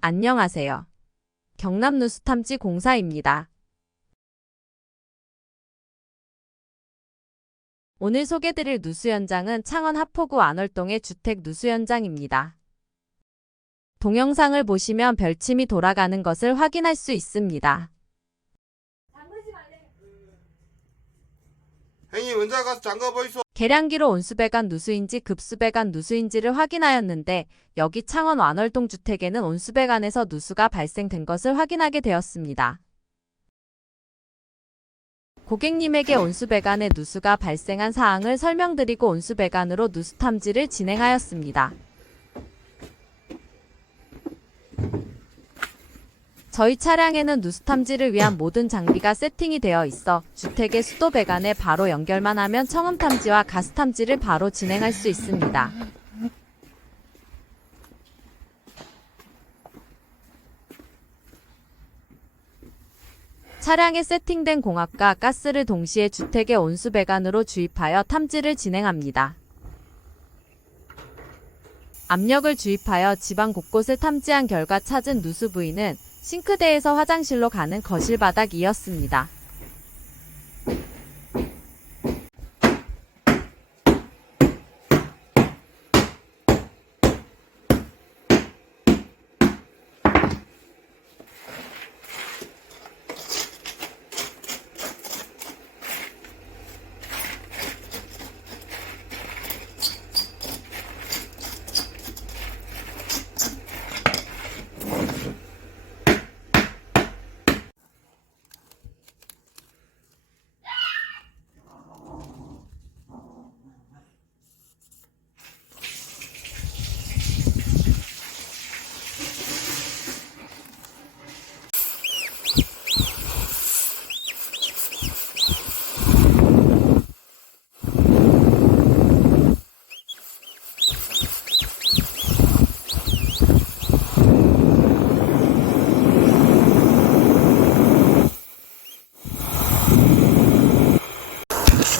안녕하세요. 경남 누수탐지 공사입니다. 오늘 소개드릴 누수 현장은 창원 하포구 안월동의 주택 누수 현장입니다. 동영상을 보시면 별침이 돌아가는 것을 확인할 수 있습니다. 형님 은자 가서 잠가 보이소. 계량기로 온수배관 누수인지 급수배관 누수인지를 확인하였는데 여기 창원 완월동 주택에는 온수배관에서 누수가 발생된 것을 확인하게 되었습니다. 고객님에게 온수배관에 누수가 발생한 사항을 설명드리고 온수배관으로 누수 탐지를 진행하였습니다. 저희 차량에는 누수 탐지를 위한 모든 장비가 세팅이 되어 있어 주택의 수도 배관에 바로 연결만 하면 청음 탐지와 가스 탐지를 바로 진행할 수 있습니다. 차량에 세팅된 공압과 가스를 동시에 주택의 온수 배관으로 주입하여 탐지를 진행합니다. 압력을 주입하여 집안 곳곳을 탐지한 결과 찾은 누수 부위는 싱크대에서 화장실로 가는 거실 바닥이었습니다.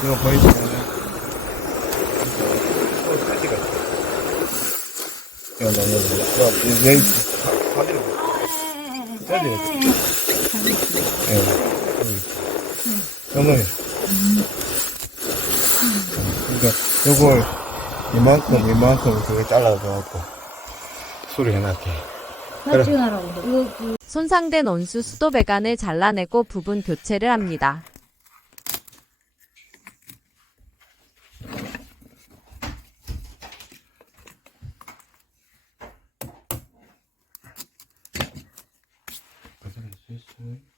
이거 보이시나요? 이거 너무 이거 왜 사진을 사진을 예 여기 그러니까 요걸 이만큼 이만큼 그게 잘라서 갖고 소리 해놨게. 설치하라고. 이거 그 손상된 온수 수도 배관을 잘라내고 부분 교체를 합니다. はい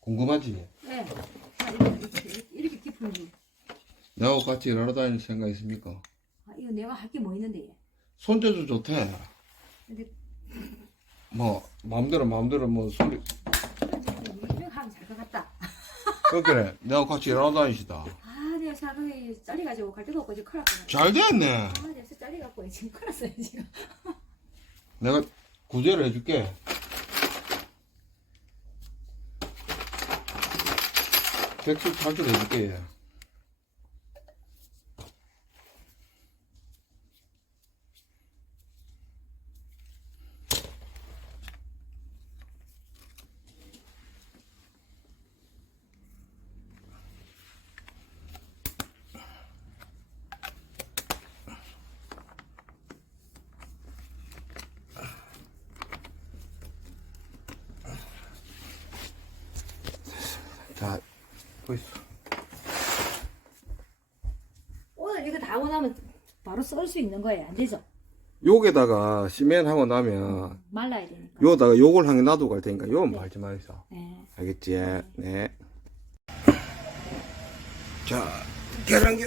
궁금하지? 네. 이렇게, 깊은지. 나하고 같이 일하러 다닐 생각 있습니까? 아, 이거 내가 할 게 뭐 있는데. 손재주 좋대. 근데 뭐 마음대로 마음대로 뭐 소리 그 그래 내가 같이 일하러 다니시다. 아, 내가 생각에 잘려가지고 갈 데도 없고 지금 큰일 났구나. 잘 됐네. 아, 내가 잘려갖고 지금 큰일 났어요, 지금. 내가 구제를 해줄게. 백수 탈출 해줄게. 얘. 자, 보이소. 오늘 이거 다 하고 나면 바로 썰 수 있는 거예요. 안 되죠? 요게다가 시멘 하고 나면 말라야 되니까. 요다가 요걸 한개 놔두고 갈 테니까 요건 네. 말지 마이소. 네. 알겠지? 네. 자, 계란기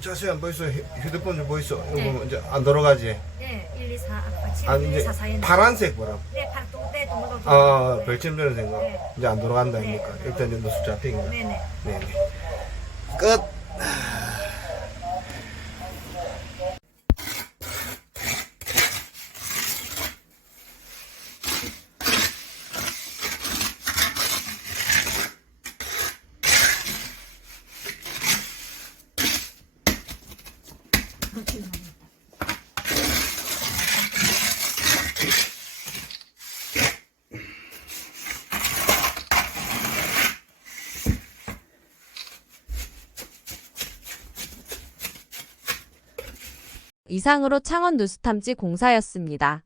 자세히 안 보이소? 휴- 휴대폰 좀 보이소? 이거 네. 보면 이제 안 돌아가지? 네, 1, 2, 4, 아, 7, 아, 1, 2, 이제 4, 4, 1. 파란색 뭐라? 네, 파, 동, 네, 동그랗게. 아, 네. 별침전에 된거 네. 이제 안 돌아간다 네. 일단 이제 노수 잡히기가. 네네. 네. 끝. 이상으로 창원 뉴스탐지 공사였습니다.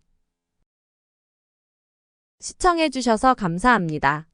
시청해주셔서 감사합니다.